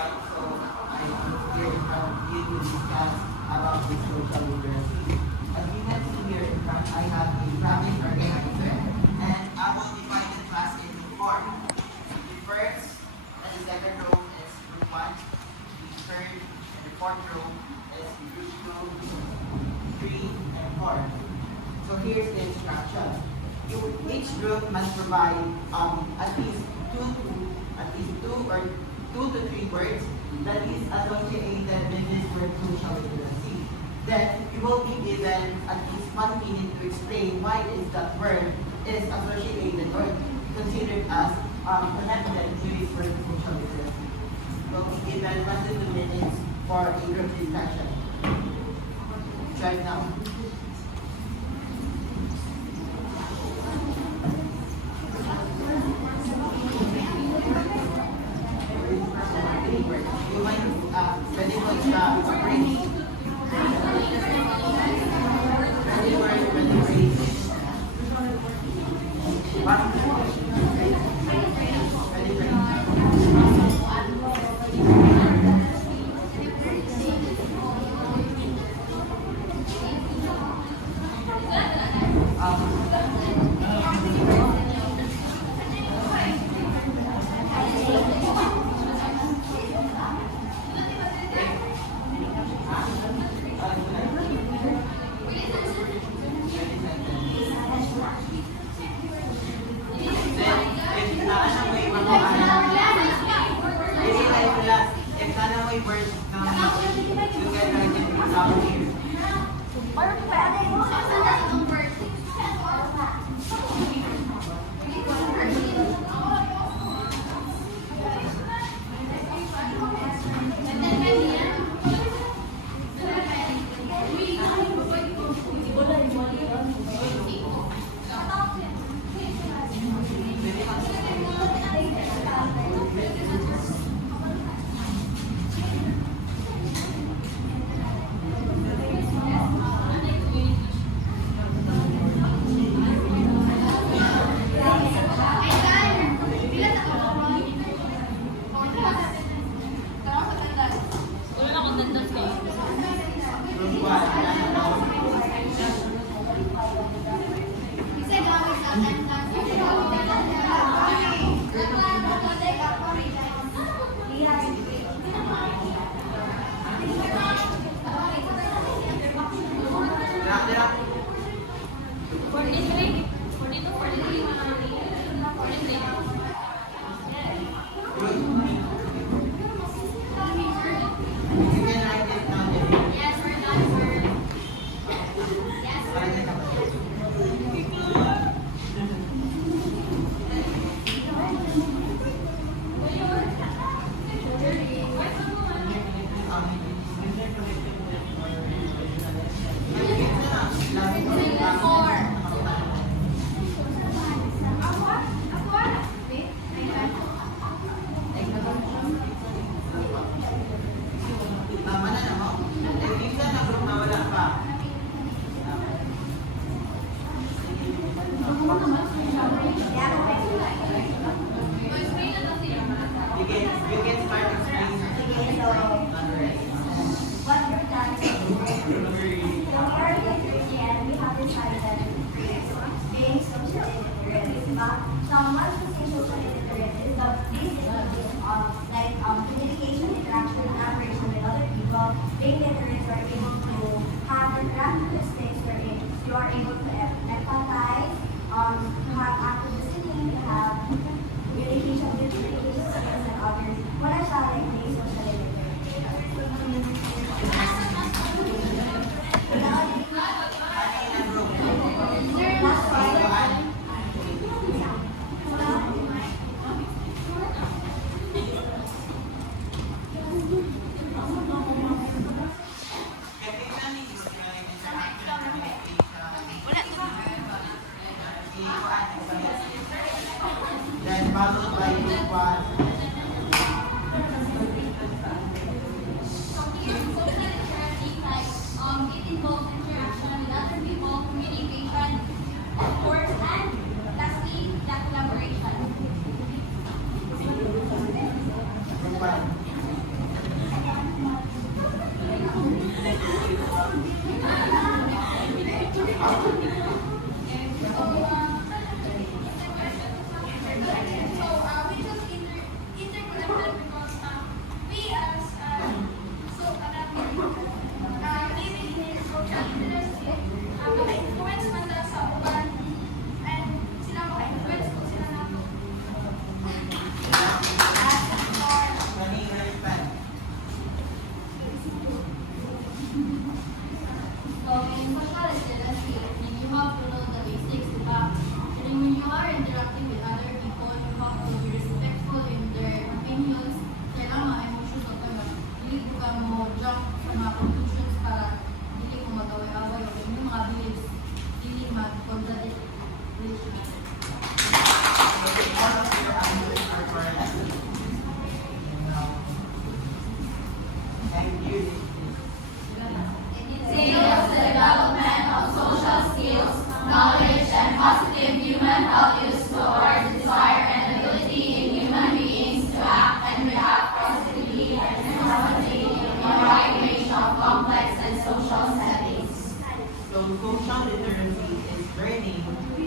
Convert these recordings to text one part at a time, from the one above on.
right, so I'm here in front of you to discuss about the social literacy. As you can see here in front, I have a traffic organizer, and I will divide the class into four. The first and the second row is group 1, the third and the fourth row is group 2, 3, and 4. So here's the instruction. Each group must provide at least two or 2 to 3 words that is associated with this word social literacy. Then you will be given at least 1 minute to explain why is that word is associated or considered as connected to this word social literacy. You will be given 1 to 2 minutes for a group discussion. Try it now. Communication, interaction, collaboration with other people. Being literate, you are able to have the characteristics wherein you are able to empathize, to have active listening, to have communication skills and others. What I shall like is social Then followed by group 1. It involves interaction with other people, communication, of course, and lastly, the collaboration. Group 1.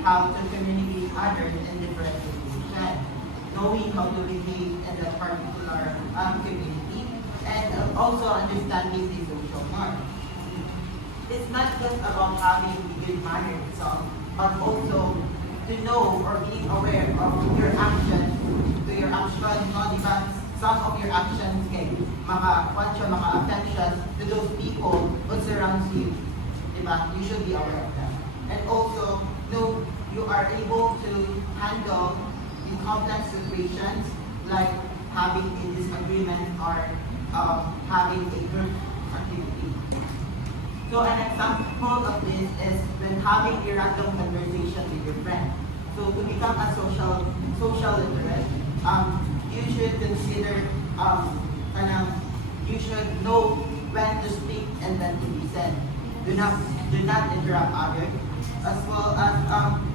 how to communicate others in different situations, knowing how to behave in that particular community, and also understanding the social norms. It's not just about having good manners itself, but also to know or being aware of your actions, to your actions, no, di ba? Some of your actions can affect to those people who surrounds you, di ba? You should be aware of that. And also, know you are able to handle in complex situations like having a disagreement or having a group activity. So an example of this is when having a random conversation with your friend. So to become a social literate, you should consider you should know when to speak and when to listen. Do not interrupt others, as well as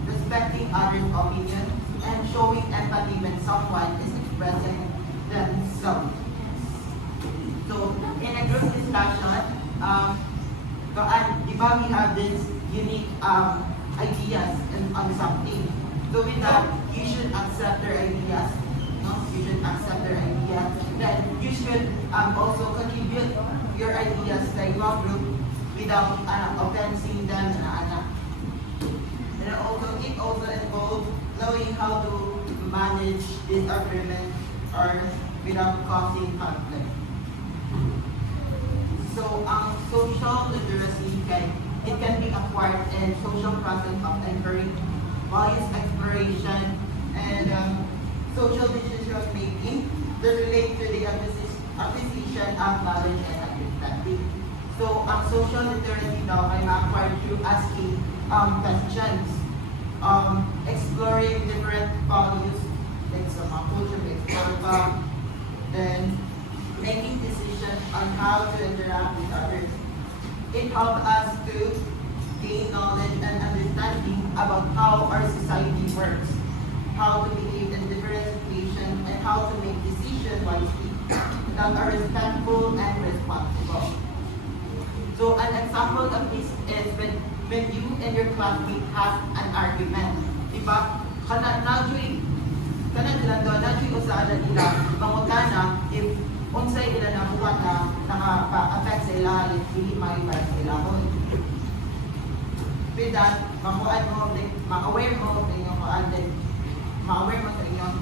respecting others' opinion and showing empathy when someone is expressing themselves. So in a group discussion, di ba we have this unique ideas on something. So with that, you should accept their ideas. No? You should accept their ideas. Then you should also contribute your ideas sa your group without offending them. And also, it also involves knowing how to manage disagreement or without causing conflict. So, social literacy can be acquired in social process of inquiry, values exploration, and social decision making that relate to the acquisition of knowledge and understanding. So, social literacy now ay acquired through asking questions, exploring different values, like some culture, historical, then making decisions on how to interact with others. It helps us to gain knowledge and understanding about how our society works, how to behave in different situations, and how to make decisions wisely that are respectful and responsible. So an example of this is when you and your classmate have an argument, diba? Kana sila doon, usala nila, mangutana if unsay nila nakuha na nakapa-affect sa ilahan at hindi ma-impact sa ilahon. With that, ma-aware mo sa inyong kaandan, ma-aware mo sa inyong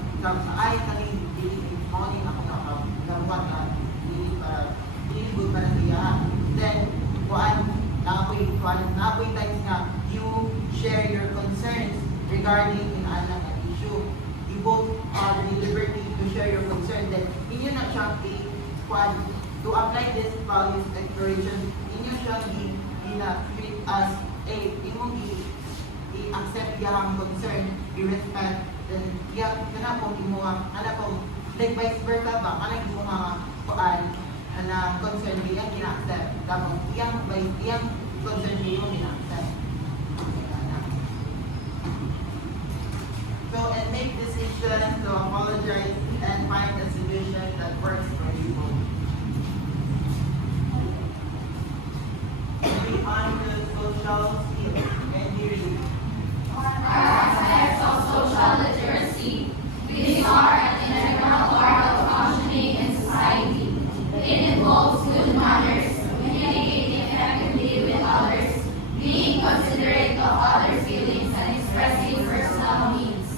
ay kaning morning ako nakuha na hindi good para niya. Then, napoy times na you share your concerns regarding in anang issue. You both have the liberty to share your concern. Then, inyo na siyang to apply this values exploration, inyo siyang treat as imong i-accept yung concern, i-respect, then kana pong imuha, like vice versa ba, kana imuha na concern iyang gina-accept, tapos iyang concern iyong gina-accept. So, and make decisions to apologize and find a solution that works for you both. Moving on to social skills and theory. Aspects of social literacy. These are an integral part of functioning in society. It involves good manners, communicating effectively with others, being considerate of others' feelings, and expressing personal needs.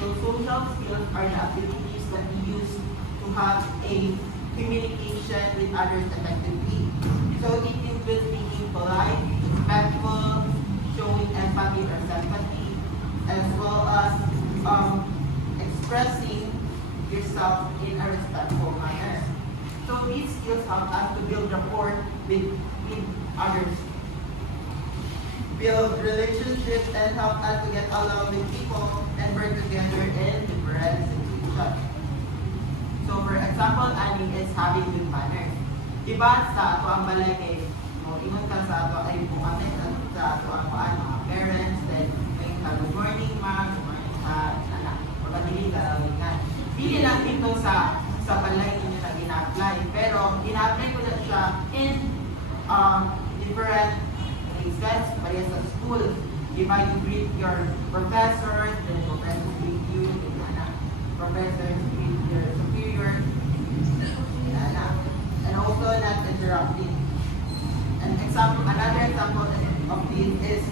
So social skills are the abilities that we use to have a communication with others effectively. So it includes being polite, respectful, showing empathy or sympathy, as well as expressing yourself in a respectful manner. So these skills help us to build rapport with others, build relationships, and help us to get along with people and work together in different situations. So for example, ani is having good manners. Diba sa ato ang balay kay mo ingon ka sa ato ay bukanan sa ato ang mga parents, then may good morning ma'am, good morning anak, pagkadili ka lang. Dili lang ito sa balay ninyo na gina-apply, pero gina-apply ko na siya in different places, kaya sa school, Diba, you greet your professors, then professors greet you, professors greet your superiors, and also not interrupting. Another example of this is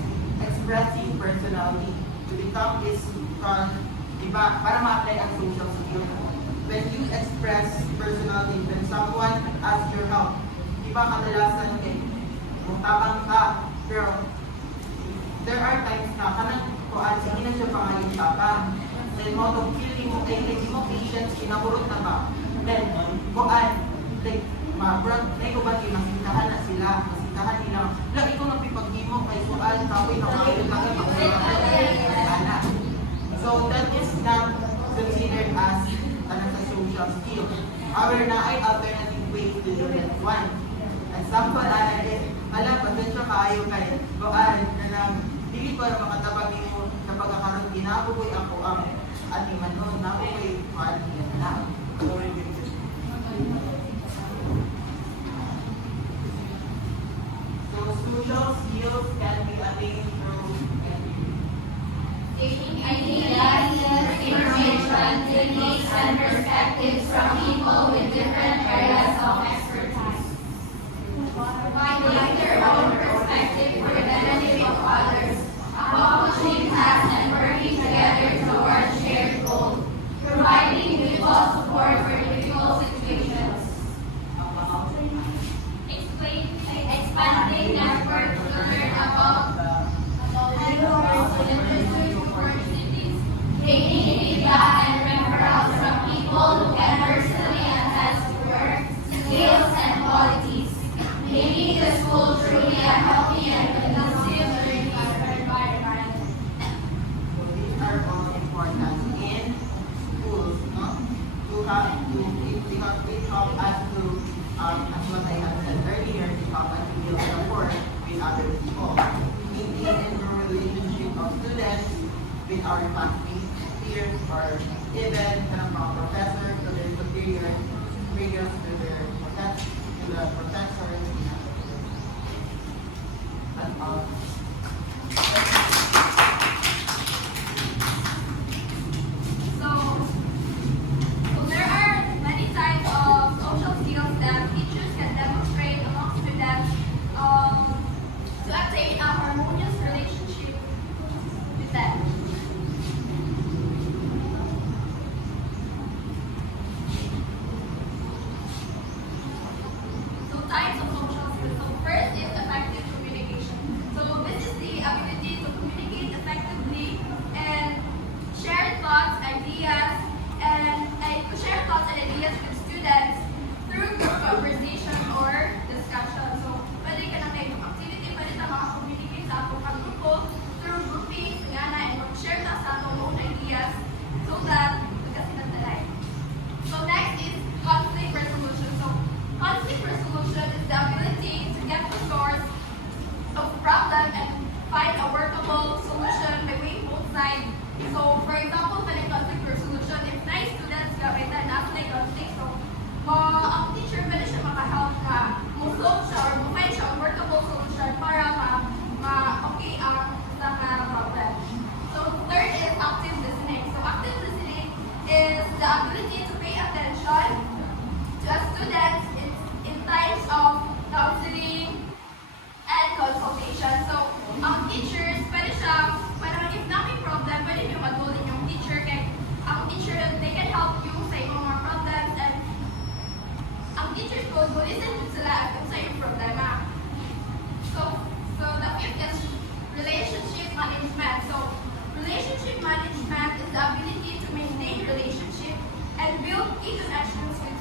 expressing personality. To become is called, diba, para ma-apply ang social skills. When you express personality, when someone asks your help, diba kadalasan mutabang ka, pero there are times na kanang kuan sige na siya pangayon tapang. Then mo to feeling mo kay hindi mo patience kinaburot na ba. Then kuan like ma-brand na ko ba masintahan na sila, masintahan nila. La ikaw na pipagimo kay kuan kapoy na kayo ana. So that is not considered as an social skill. However, na ay alternative way to do that one. Example, alam, pasensya kayo kay kuan na lang dili ko na makatabang mo sa pagkakaroon ginabuboy ako ang ating manon nabuboy kuan na. So social skills can be attained through Taking ideas, information, techniques, and perspectives from people with different areas of expertise. Providing their own perspective for the benefit of others, accomplishing tasks and working together towards shared goals, providing mutual support for difficult situations. Expanding network to learn about opportunities, gaining feedback and referrals from people who can personally attest to work, skills, and qualities, making the school truly a healthy and conducive learning environment. So these are all important in schools, no? It help us to, as what I have said earlier, to help us to build rapport with other people. Maintain the relationship of students with our classmates, peers, or even from our professors to their superiors, to their professors. That's all. So there are many types of social skills that teachers can demonstrate among students to attain a harmonious relationship with them. So types of social skills. So first is effective communication. So this is the ability to communicate effectively and share thoughts, ideas, with students through group conversation or discussion. So pwede ka na kayo activity, pwede na maka-communicate sa atong grupo through grouping, sagana, and mag-share na sa atong own ideas so that magkasinagdalay. So next is conflict resolution. So conflict resolution is the ability to get the source of problem and find a workable solution by weighing both sides. So for example, when it conflict resolution, if nine students gawin na natin conflict, so ang teacher pwede siya maka-help na mo-solve siya or mo-find siya ang workable solution para ma-okay ang isa nga problem. So third is active listening. So active listening is the ability to pay attention to a student in times of counseling and consultation. So ang teachers, pwede siya, parang if namin problem, pwede nyo matulin yung teacher kay ang teacher, they can help you sa imong mga problems and ang teachers ko, listen to sila kung sa yung problema. So the fifth is relationship management. So relationship management is the ability to maintain relationship and build key connections with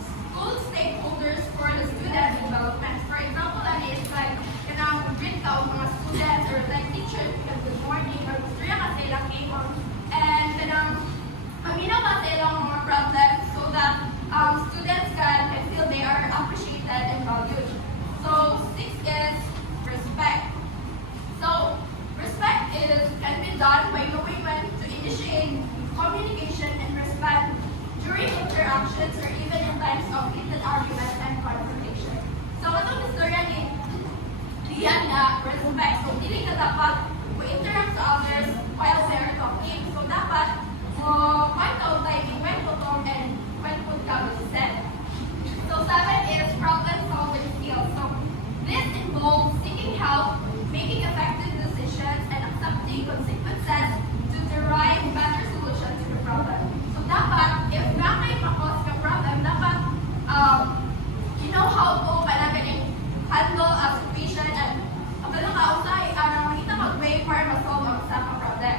school stakeholders for the student development. For example, it's like, greet ka o mga students or like teachers, good morning, or gusto niya ka sa ilang keyboard. And paminaw ka sa ilang mga problems so that students can feel they are appreciated and valued. So, sixth is respect. So, respect can be done by knowing when to initiate communication and respect during interactions or even in times of heated arguments and confrontation. So, itong istorya ni diyan na respect. So, dili ka dapat interact sa others while they are talking. So dapat find out timing when to talk and when to come to set. So 7 is problem solving skills. So this involves seeking help, making effective decisions, and accepting consequences to derive better solutions to the problem. So dapat, if na may makos ka problem, dapat you know how to handle a situation and pagkala ka usay, makita mag-way para ma-solve ang sa problem.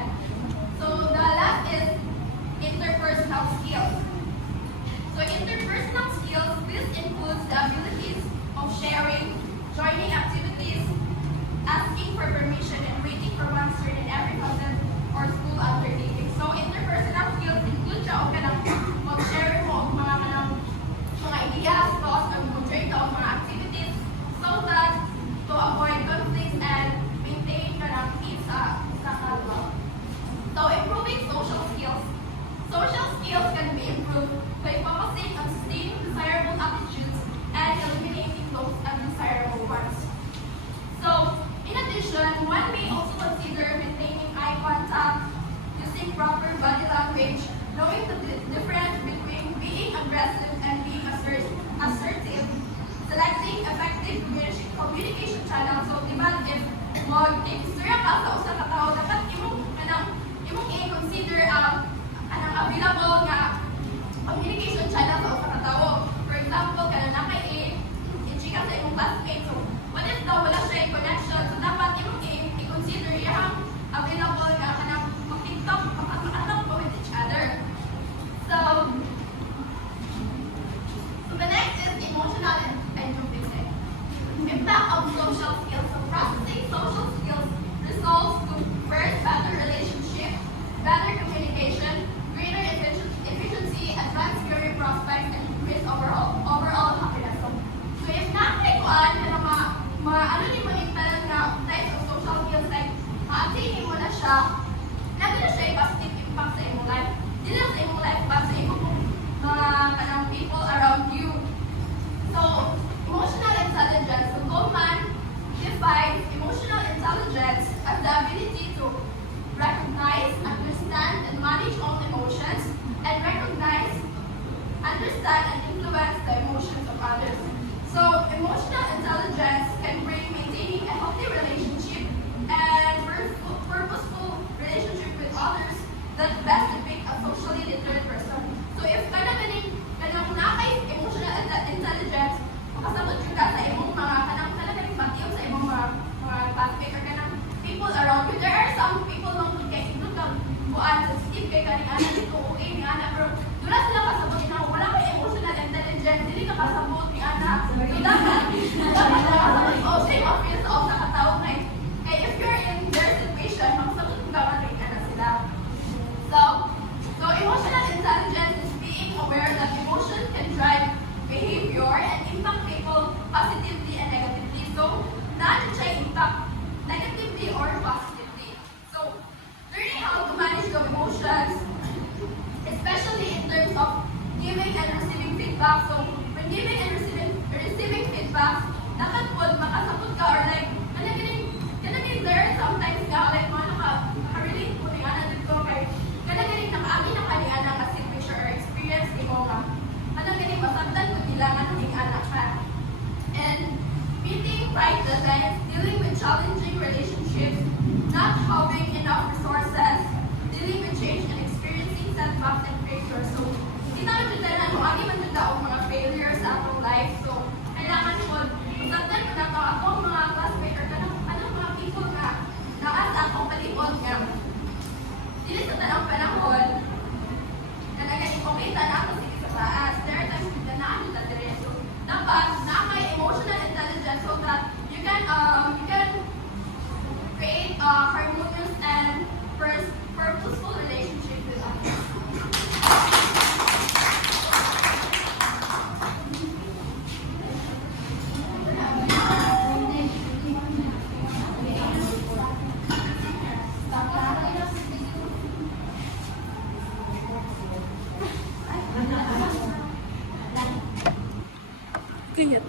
So the last is interpersonal skills. So interpersonal skills, this includes the abilities of sharing, joining activities, asking for permission, and waiting for one's turn in every content or school undertaking. So interpersonal skills include siya o kanang mag-share mo ang mga ideas, thoughts, and moderate ang mga activities so that to avoid conflicts and maintain kanang peace sa kalwa. So improving social skills. Social skills can be improved by focusing on sustaining desirable attitudes and eliminating those undesirable ones. So, in addition, one may also consider maintaining eye contact, using proper body language, knowing the difference between being aggressive and being assertive, selecting effective communication channels. So, di ba, if mag-istorya ka sa usa ka tao, dapat imong i-consider available nga communication channel sa usa ka tao. For example, kanang i-chika sa imong classmate. So, what if daw wala siya connection? So, dapat imong i-consider yung available nga kanang mag-TikTok, mag-anak with each other. So the next is emotional and education. Impact of social skills. So, processing social skills results to first, better relationship, better communication, greater efficiency, advanced career prospects, and increase overall happiness. So if nakakaikuan ka na ano ni mo yung talang na types of social skills like ma-attain mo na siya, natin na siya i-positive impact sa imong life. Hindi lang sa imong life, but sa imong mga people around you. So, emotional intelligence. So, Goleman defines emotional intelligence as the ability to recognize, understand, and manage own emotions, and recognize, understand, and influence the emotions of others. So, emotional intelligence can bring maintaining a healthy relationship and purposeful relationship with others that best depict a socially literate person. So, if kanang nakay emotional intelligence, makasabot ka sa imong mga kanang batiyo sa imong mga classmates or kanang people around you. There are some people lang kay indot kang buan sensitive kay kaning ana dito okay ni ana pero dula sila kasabot na wala kay emotional intelligence dili ka kasabot ni ana. So dapat same office of sa katao kay if you're in their situation makasabot ka kay ana sila. So emotional intelligence is being aware that emotion can drive behavior and impact people positively and negatively. So not siya impact negatively or positively. So, learning how to manage your emotions, especially in terms of giving and receiving feedback. So, when giving and receiving feedback, dapat po makasabot ka or like, kanagaling there sometimes ka, like mga naka-relate po ni Ana dito kay kanagaling nakaagi na ka ni Ana kasi picture or experience ni mo nga. Kanagaling masabdan ko nilangan ng anak ka. And meeting right deadlines, dealing with challenging relationships, not having enough resources, dealing with change and experiencing setbacks and failures. So, hindi naman dyan na ano man dyan ang mga failures sa atong life. So, kailangan mo, masabdan mo na ito akong mga classmates or anong mga people na naas akong palipod nga. Dili sa tanang panahon, na nag-okay na ako sige sa taas. There are times na naan yung tatire. So, dapat na may emotional intelligence so that you can create harmonious and purposeful relationship with others. Kaya